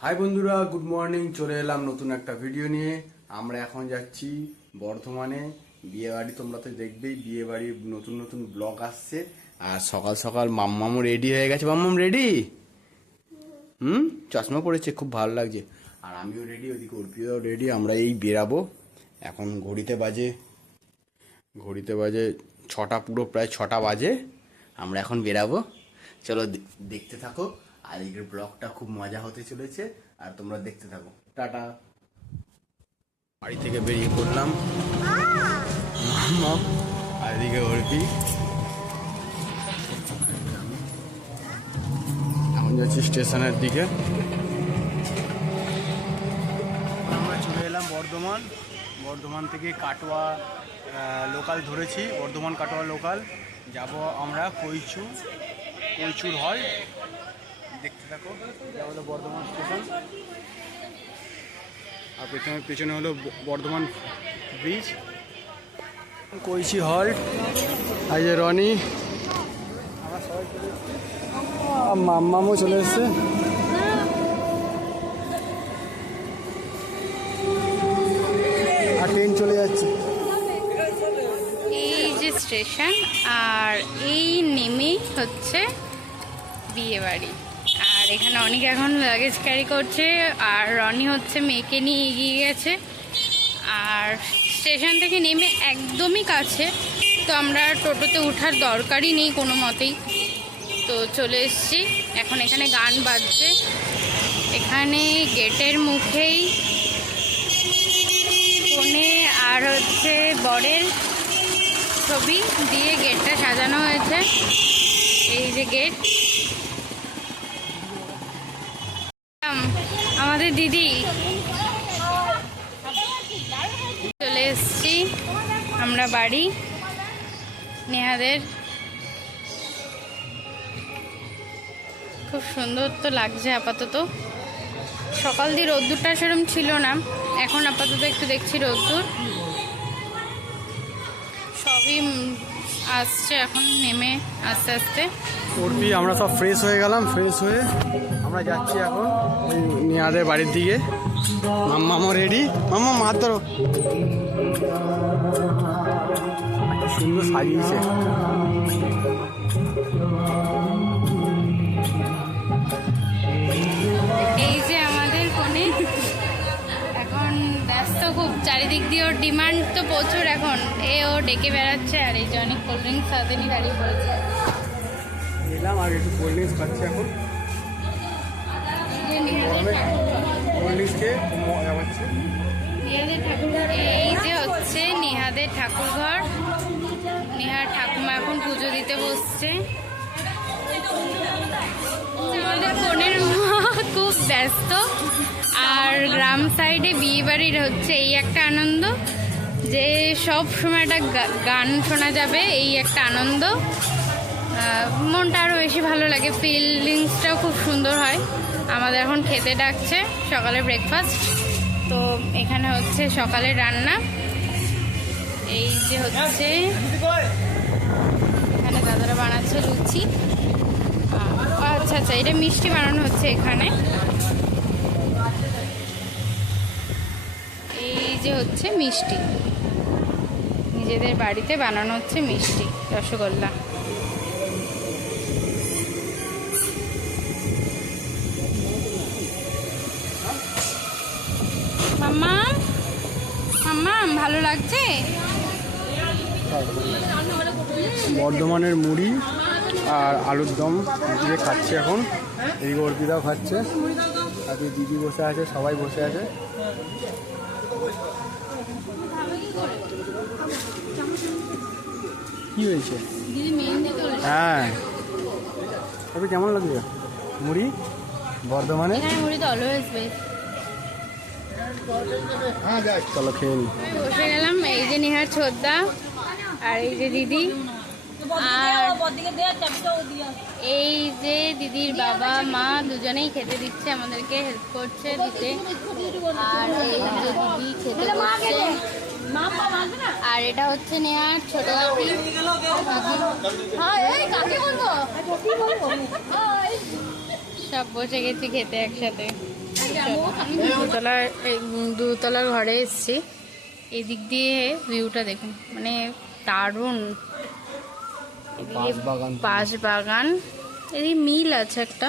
High বন্ধুরা, good morning. চলে এলাম নতুন একটা ভিডিও নিয়ে। আমরা এখন যাচ্ছি বর্ধমানে বিয়ে বাড়ি। তোমরা তো দেখবেই বিয়ে বাড়ির নতুন নতুন ব্লগ আসছে। আর সকাল সকাল মাম্মামও রেডি হয়ে গেছে। মাম্মাম রেডি? চশমা পড়েছে, খুব ভালো লাগছে। আর আমিও রেডি, ওদিকে অর্পিও রেডি। আমরা এই বেরাবো এখন। ঘড়িতে বাজে 6টা, পুরো প্রায় 6টা বাজে। আমরা এখন বেরাবো। চলো দেখতে থাকো। আর এই ব্লগটা খুব মজা হতে চলেছে, আর তোমরা দেখতে থাকো। টাটা। বাড়ি থেকে বেরিয়ে পড়লাম, আর এদিকে অর্পি। এখন যাচ্ছি স্টেশনের দিকে। আমরা চলে এলাম বর্ধমান থেকে কাটোয়া লোকাল ধরেছি। বর্ধমান কাটোয়া লোকাল যাব আমরা কৈচুর হল। দেখতে থাকো। এটা হলো বর্ধমান স্টেশন, আর পেছনে হলো বর্ধমান ব্রিজ। কৈচি হল। আর যে রনি, আমরা সবাই চলে এসেছি। মাম্মামও চলে এসছে। আর ট্রেন চলে যাচ্ছে। এই যে স্টেশন, আর এই নেমে হচ্ছে বিয়ে বাড়ি। আর এখানে অনেক এখন লাগেজ ক্যারি করছে, আর রনি হচ্ছে মেয়েকে নিয়ে এগিয়ে গেছে। আর স্টেশন থেকে নেমে একদমই কাছে, তো আমরা টোটোতে ওঠার দরকারই নেই কোনো মতেই। তো চলে এসেছি। এখন এখানে গান বাজছে। এখানে গেটের মুখেই কনে আর হচ্ছে বরের ছবি দিয়ে গেটটা সাজানো হয়েছে। এই যে গেট। আমাদের দিদি চলে এসছি আমরা বাড়ি নেহাদের। খুব সুন্দর তো লাগছে আপাতত। সকাল দিয়ে রোদ্দুরটা সেরকম ছিল না, এখন আপাতত একটু দেখছি রোদ্দুর। সবই আসছে এখন নেমে আস্তে আস্তে। উর্পি আমরা সব ফ্রেশ হয়ে গেলাম। ফ্রেশ হয়ে আমরা যাচ্ছি এখন ওই নিয়াদের বাড়ির দিকে। মাম্মামও রেডি। মাম্মাম হাত ধরো। সুন্দর সাজিয়েছে। এই যে আমাদের ফোনে এখন ব্যস্ত খুব, চারিদিক দিয়ে ওর ডিমান্ড তো প্রচুর এখন। ও ডেকে বেড়াচ্ছে, আর এই যে অনেক কোল্ড ড্রিঙ্কস সাথে নিয়ে দাঁড়িয়ে পড়েছে। এলাম আর একটু কোল্ড ড্রিঙ্কস খাচ্ছি এখন। কোল্ড ড্রিঙ্কস খেয়ে মজা পাচ্ছে। এই যে হচ্ছে নেহাদের ঠাকুর ঘর। নেহার ঠাকুমা এখন পুজো দিতে বসছে। আমাদের বোনের মা খুব ব্যস্ত। আর গ্রাম সাইডে বিয়ে বাড়ির হচ্ছে এই একটা আনন্দ যে সব সময় একটা গান শোনা যাবে, এই একটা আনন্দ। মনটা আরও বেশি ভালো লাগে, ফিলিংসটাও খুব সুন্দর হয়। আমাদের এখন খেতে ডাকছে সকালের ব্রেকফাস্ট। তো এখানে হচ্ছে সকালের রান্না। এই যে হচ্ছে এখানে দাদারা বানাচ্ছে লুচি। আচ্ছা আচ্ছা, এটা মিষ্টি বানানো হচ্ছে এখানে। এই যে হচ্ছে মিষ্টি, নিজেদের বাড়িতে বানানো হচ্ছে মিষ্টি, রসগোল্লা। মাম্মাম, মাম্মাম ভালো লাগছে? বর্ধমানের মুড়ি আর আলুর দম দিয়ে খাচ্ছে এখন। এদিকে অর্পিতাও খাচ্ছে, আর দিদি বসে আছে, সবাই বসে আছে। কি হয়েছে? হ্যাঁ, তবে কেমন লাগছে মুড়ি বর্ধমানে? মুড়ি তো অলওয়েজ বেস্ট। চলো খেয়ে নি। বসে গেলাম। এই যে নিহার ছোদ্দা, আর এই যে দিদি, আর এই যে দিদির বাবা মা দুজনেই খেতে দিচ্ছে, আমাদেরকে হেল্প করছে দিতে। আর এই যে দিদি খেতে দিচ্ছে। আর এটা হচ্ছে নেহার ছোট কাকি। সব বসে গেছি খেতে একসাথে। দুতলার ঘরে এসছি। এদিক দিয়ে ভিউটা দেখুন, মানে দারুণ। বাঁশ বাগান, এদিকে মিল আছে একটা,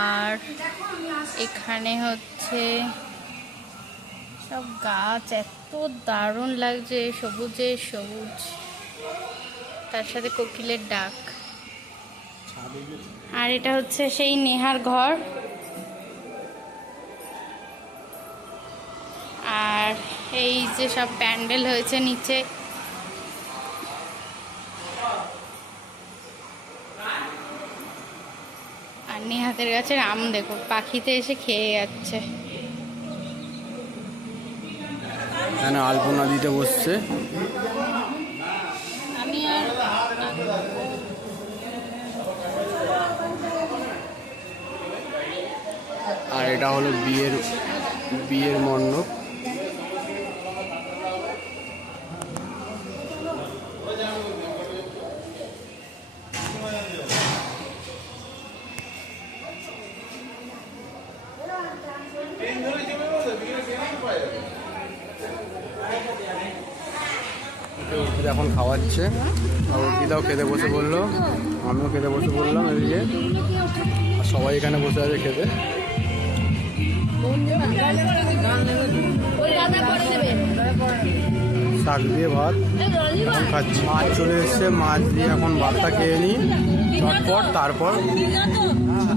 আর এখানে হচ্ছে সব গাছ, এত দারুণ লাগছে, সবুজে সবুজ, তার সাথে কোকিলের ডাক। আর এটা হচ্ছে সেই নেহার ঘর। আর এই যে সব প্যান্ডেল হয়েছে নিচে, আর নেহাতের গাছের আম দেখো, পাখিতে এসে খেয়ে যাচ্ছে। এখানে আলপনা দিতে বসছে। আমি আর এটা হলো বিয়ের মণ্ডপ। এখন খাওয়াচ্ছে, আর অর্পিতাও খেতে বসে পড়লো, আমিও খেতে বসে পড়লাম এদিকে, আর সবাই এখানে বসে আছে খেতে। শাক দিয়ে ভাত এখন খাচ্ছি। মাছ চলে এসছে, মাছ দিয়ে এখন ভাতটা খেয়ে নিই চটপট, তারপর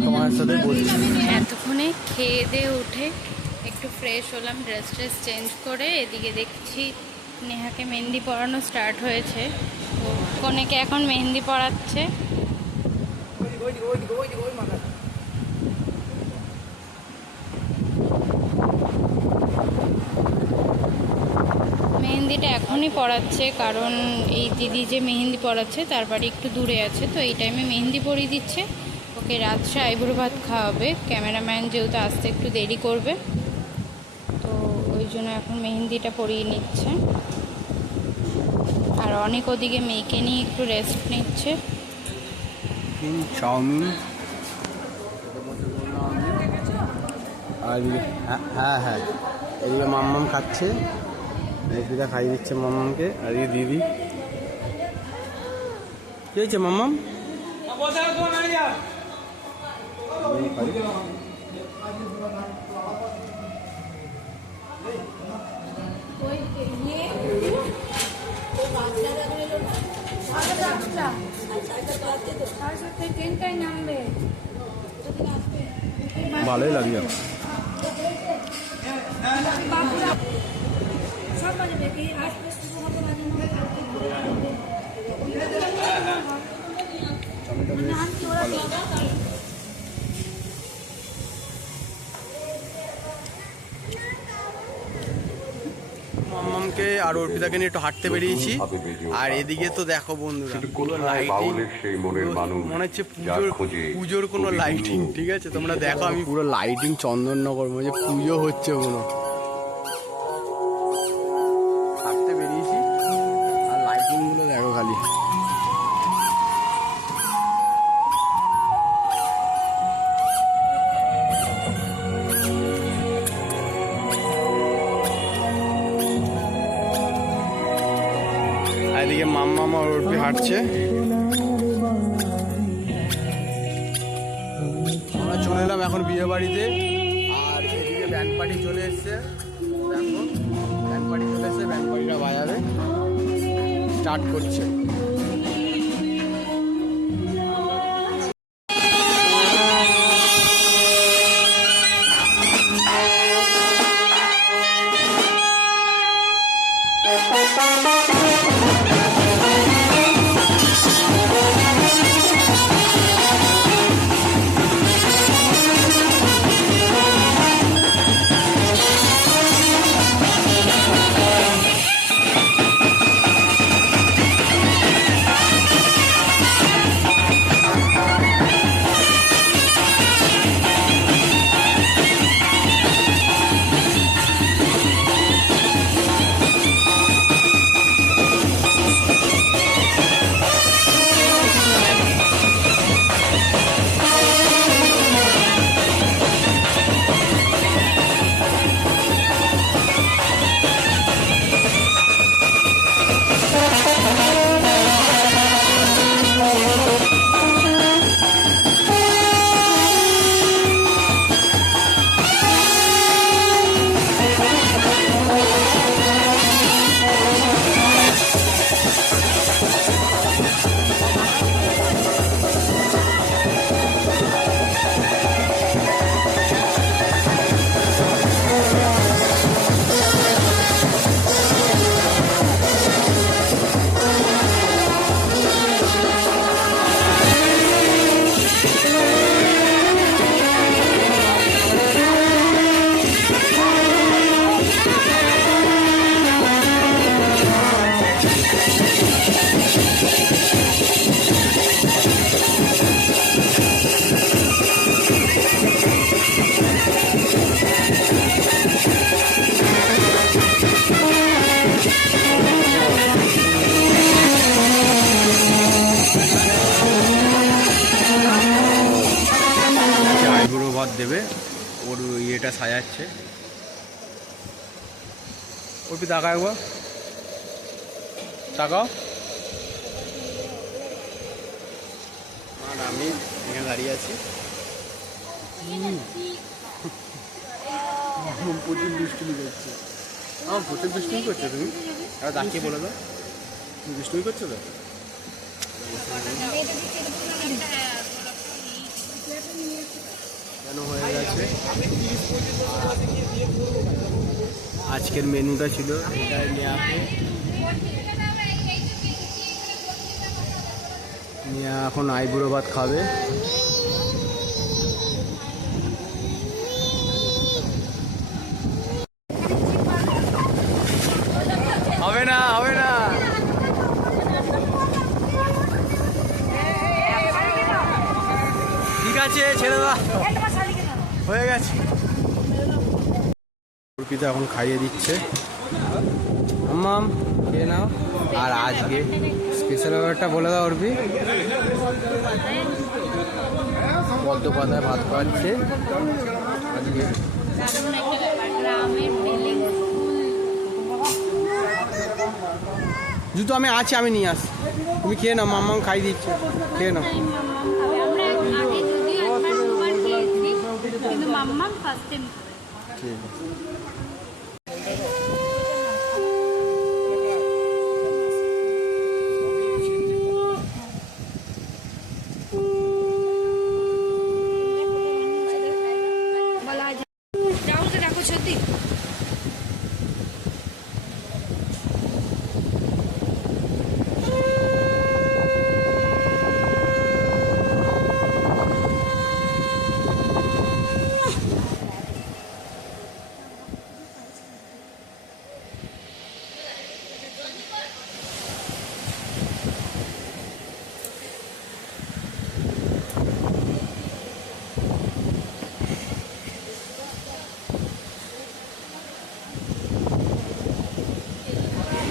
তোমার সাথে বলছি। এতক্ষণে খেয়ে দিয়ে উঠে একটু ফ্রেশ হলাম, ড্রেস চেঞ্জ করে এদিকে দেখছি নেহাকে মেহেন্দি পরানো স্টার্ট হয়েছে। তো কনেকে এখন মেহেন্দি পরাচ্ছে। মেহেন্দিটা এখনই পরাচ্ছে, কারণ এই দিদি যে মেহেন্দি পরাচ্ছে তার বাড়ি একটু দূরে আছে, তো এই টাইমে মেহেন্দি পরিয়ে দিচ্ছে। ওকে রাত্রে আইবুড়ো ভাত খাওয়াবে, ক্যামেরাম্যান যেহেতু আসতে একটু দেরি করবে, তো ওই জন্য এখন মেহেন্দিটা পরিয়ে নিচ্ছে। আর অনেক ওদিকে মেয়েকে নিয়ে একটু রেস্ট নিচ্ছে। চাউমিন, আর হ্যাঁ হ্যাঁ, এদিকে মাম্মাম খাচ্ছে, দিদা খাইয়ে দিচ্ছে মাম্মামকে। আর এই দিদি কি হয়েছে মাম্মাম? ভালোই লাগছে। মাম্মামকে আর অর্পিতাকে নিয়ে একটু হাঁটতে বেরিয়েছি। আর এদিকে তো দেখো বন্ধুরা, পুরো লাইটিং, মনে হচ্ছে পুজোর কোনো লাইটিং। ঠিক আছে, তোমরা দেখো, আমি পুরো লাইটিং চন্দননগর, মনে হচ্ছে পুজো হচ্ছে কোনো। হাঁটতে বেরিয়েছি আর লাইটিং গুলো দেখো খালি। এদিকে মাম্মাম আর অর্পি হাঁটছে। আমরা চলে এলাম এখন বিয়ে বাড়িতে। আর এদিকে ব্যান্ড পার্টি চলে এসছে, দেখো ব্যান্ড পার্টি চলে এসছে, ব্যান্ড পার্টিটা বাজাবে, স্টার্ট করছে। নেবে, ওর ইয়েটা সাজাচ্ছে। ওর তাকাও একবার, তাকাও। আর আমি এখানে দাঁড়িয়ে আছি। প্রচুর দুষ্টুমি করছে, আমার প্রচুর দুষ্টুমি করছো তুমি। আর তাকিয়ে বলে দাও, তুমি দুষ্টুমি করছো তো? কেন হয়ে গেছে? আজকের মেনুটা ছিল এটা নিয়ে আসে, নিয়ে এখন আইবুড়ো ভাত খাবে। হবে না, হবে না। ঠিক আছে, ছেড়ে দাও, হয়ে গেছে। অর্পিতা এখন খাইয়ে দিচ্ছে, মাম খেয়ে নাও। আর আজকে স্পেশাল ব্যাপারটা বলে দাও অর্পি। পদ্ম পাতায় ভাত খাওয়াচ্ছে আজকে। জুতো আমি আছি, আমি নিয়ে আসি, তুমি খেয়ে নাও। মাম্মাম খাই দিচ্ছে, খেয়ে নাও। ঠিক আছে।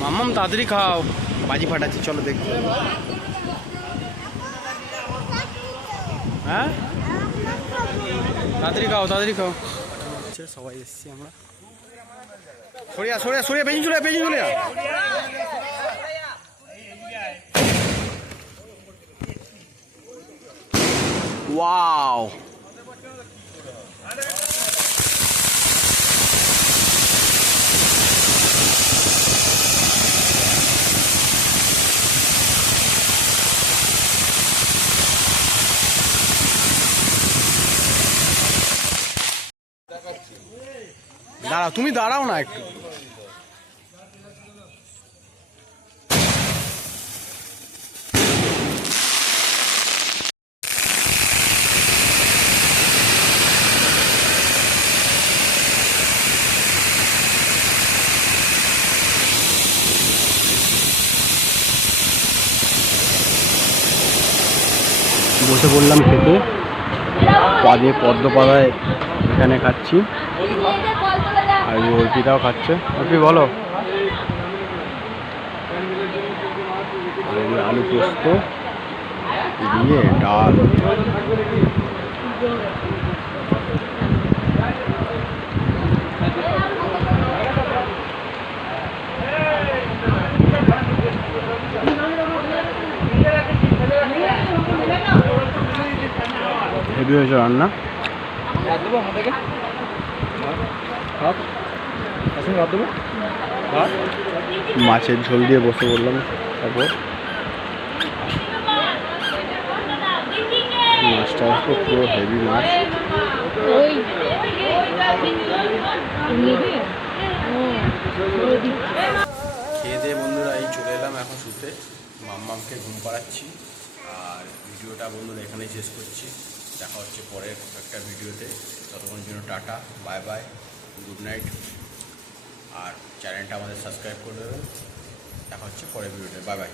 মাম্মাম তাড়াতাড়ি খাও, বাজি ফাটাচ্ছি, চলো দেখতে। হ্যাঁ, তাড়াতাড়ি খাও, তাড়াতাড়ি খাও। সবাই এসছি আমরা। সরিয়া সরিয়া সরিয়া, পেছন চলে, পেছন চলে। ওয়াও, দাঁড়াও, তুমি দাঁড়াও না একটু। বসে পড়লাম খেতে, পাদে পদ্ম পাতায় এখানে খাচ্ছি। আর অর্পিতাও খাচ্ছে। অর্পি বলো। আর আলু পোস্ত দিয়ে ডাল। হেভি হয়েছে রান্না। মাছের ঝোল দিয়ে বসে পড়লাম। তারপর মাছটা পুরো হেভি মাছ। খেয়ে দিয়ে বন্ধুরা এই চলে এলাম এখন শুতে। মাম্মামকে ঘুম পাড়াচ্ছি। আর ভিডিওটা বন্ধুরা এখানেই শেষ করছি। দেখা হচ্ছে পরের একটা ভিডিওতে। ততক্ষণ জন্য টাটা, বাই বাই, গুড নাইট। আর চ্যানেলটা আমাদের সাবস্ক্রাইব করে দেবেন। দেখা হচ্ছে পরের ভিডিওতে। Bye by.